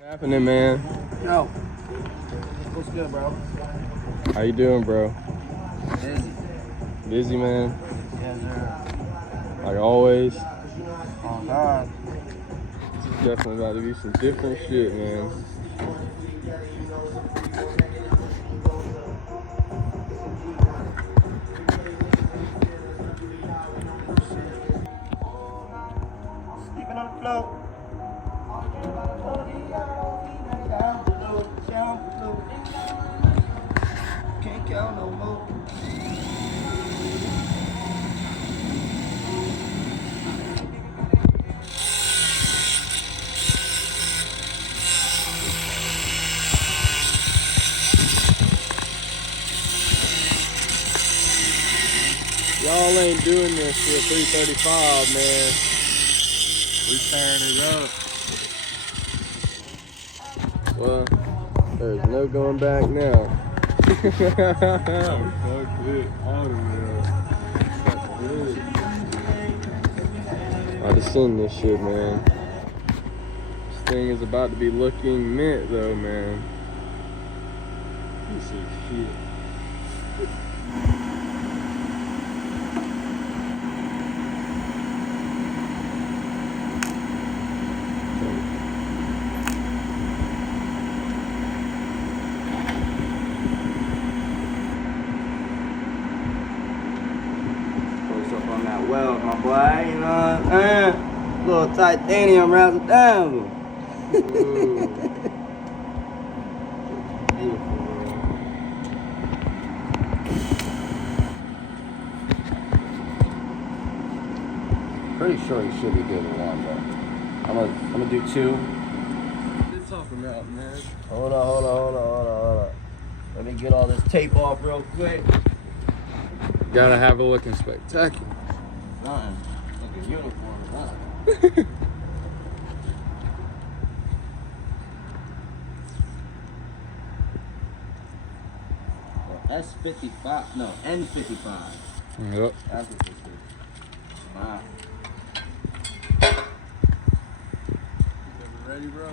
What's happening, man? Yo, what's good, bro? How you doing, bro? Busy. Busy, man? Yes, sir. Like always? Oh, God. It's definitely about to be some different shit, man. Sleeping on the floor. Can't count no more. Y'all ain't doing this for a 335, man. We tearing it up. Well, there's no going back now. I just seen this shit, man. This thing is about to be looking mint, though, man. Piece of shit. Close up on that weld, my boy. You know what I'm saying? Little titanium razzle dazzle. Beautiful, man. Pretty sure you should be doing one, though. I'm gonna do two. What are you talking about, man? Hold on. Let me get all this tape off real quick. Gotta have it looking spectacular. Nothing. Like a uniform or nothing. S55, no, N55. Yep. That's what this is. Wow. Ready, bro?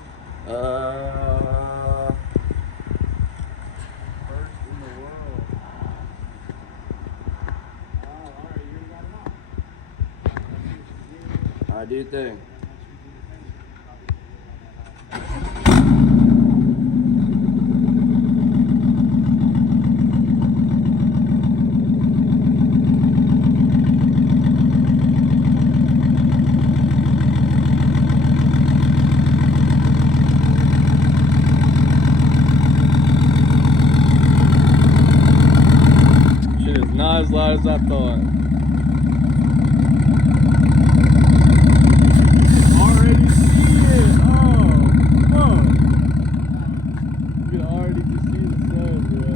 First in the world. Alright, you got it I do think. Shit is not as loud as I thought. Already see it. Oh, fuck. You can already just see the sun, bro.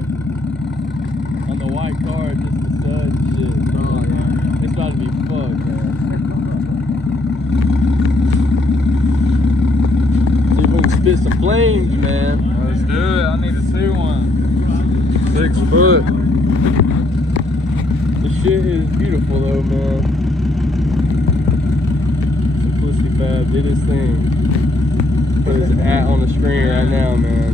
On the white car, just the sun and shit. Oh, yeah. It's about to be fun, man. See if we can spit some flames, man. Let's do it. I need to see one. 6 foot. This shit is beautiful though, man. Simplicity Fab did his thing. Put his at on the screen right now, man.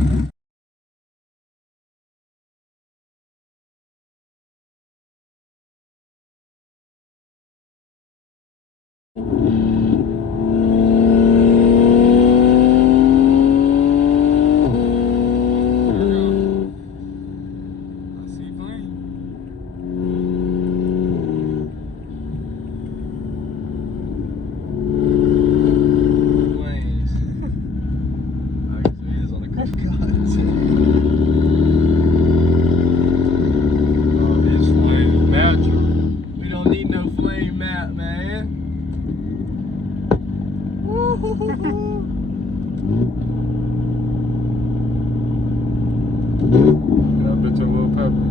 That bitch a little pepper.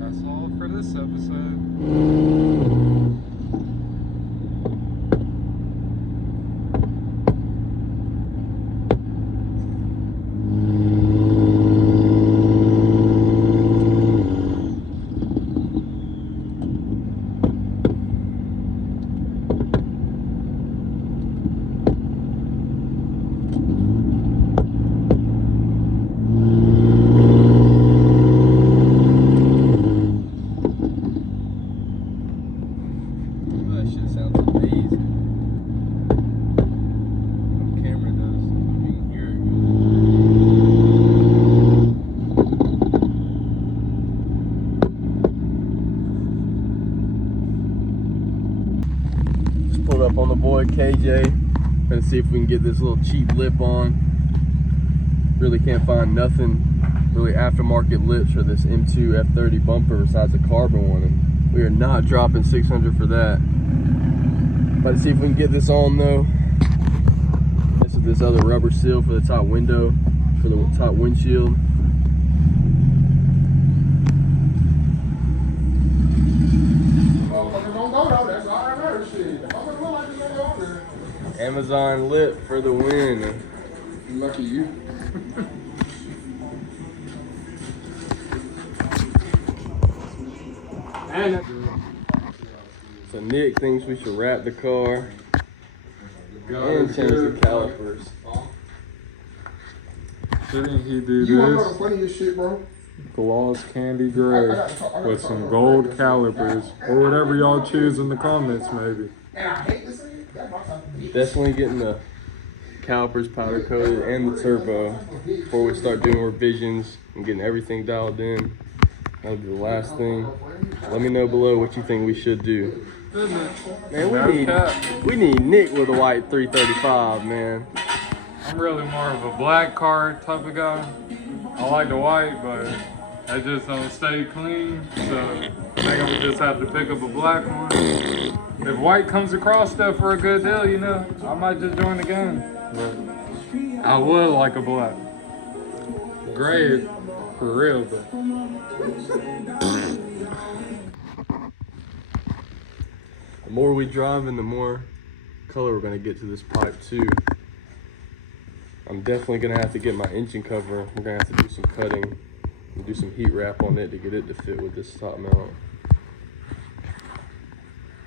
That's all for this episode. up on the boy KJ. Gonna see if we can get this little cheap lip on. Really can't find nothing really aftermarket lips for this M2 F30 bumper besides a carbon one, and we are not dropping 600 for that. About to see if we can get this on though. This is this other rubber seal for the top window, for the top windshield. Amazon lip for the win. Lucky you. So Nick thinks we should wrap the car and change the calipers. Shouldn't he do You wanna know the this? funniest shit, bro? Gloss candy gray with some gold calipers or whatever y'all choose in the comments, maybe. And I hate to say it, that's my type of bitch. Definitely getting the calipers powder coated and the turbo before we start doing revisions and getting everything dialed in. That'll be the last thing. Let me know below what you think we should do. Man, we need Nick with a white 335, man. I'm really more of a black car type of guy. I like the white, but I just don't stay clean. So I think I'm gonna just have to pick up a black one. If white comes across stuff for a good deal, you know, I might just join the game. But I would like a black. Gray for real, but. The more we drive and the more color we're gonna get to this pipe too. I'm definitely gonna have to get my engine cover. We're gonna have to do some cutting and do some heat wrap on it to get it to fit with this top mount.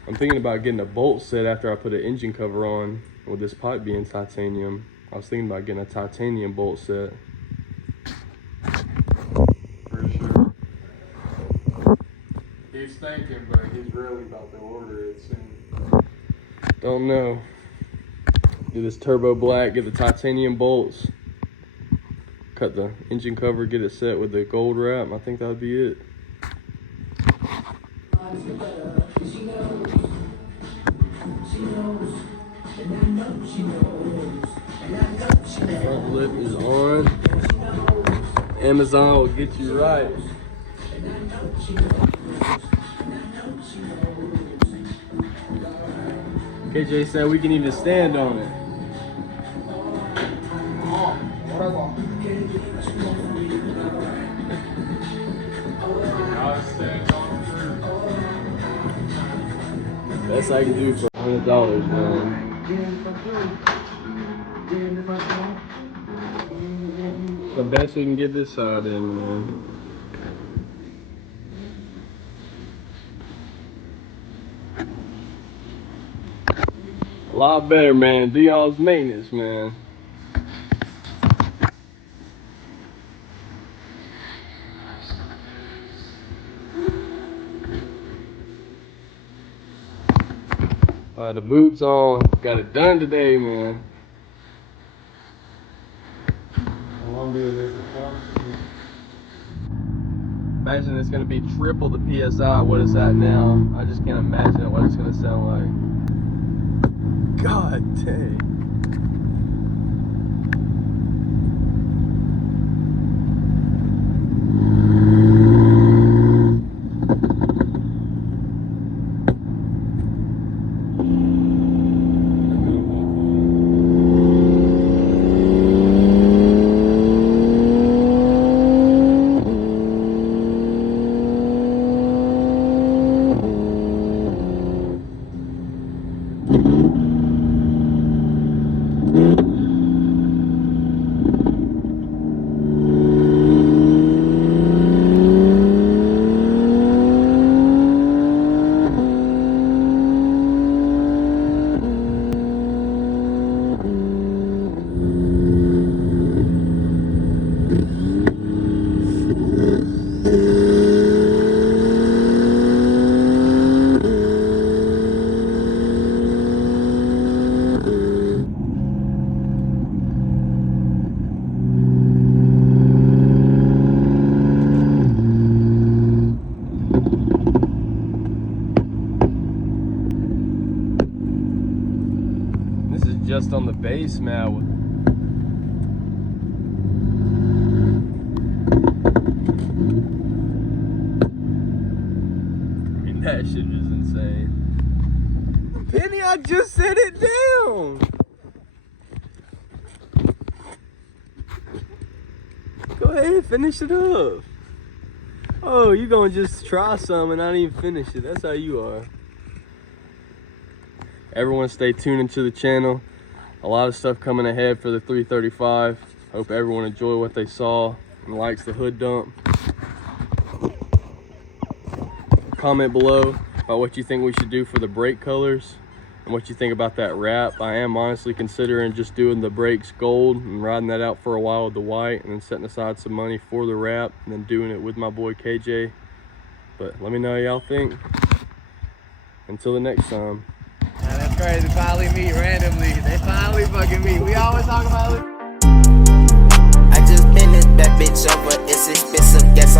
I'm thinking about getting a bolt set after I put an engine cover on with this pipe being titanium. I was thinking about getting a titanium bolt set. For sure. He's thinking, but he's really about to order it soon. Don't know. Do this turbo black, get the titanium bolts, cut the engine cover, get it set with the gold wrap. I think that would be it. Front lip is on. Amazon will get you right. KJ said we can even stand on it. Best I can do for $100, man. The best we can get this side in, man. A lot better, man. Do y'all's maintenance, man. The boots on. Got it done today, man. How long do it take? Imagine it's gonna be triple the PSI what it's at now. I just can't imagine what it's gonna sound like. God dang. just on the base mat. That shit was insane. Penny, I just set it down. Go ahead and finish it up. Oh, you gonna just try some and not even finish it. That's how you are. Everyone stay tuned into the channel. A lot of stuff coming ahead for the 335. Hope everyone enjoyed what they saw and likes the hood dump. Comment below about what you think we should do for the brake colors and what you think about that wrap. I am honestly considering just doing the brakes gold and riding that out for a while with the white, and then setting aside some money for the wrap and then doing it with my boy KJ. But let me know how y'all think. Until the next time. Man, that's crazy. Finally meet randomly. They finally fucking meet. We always talk about it. I just finished that bitch over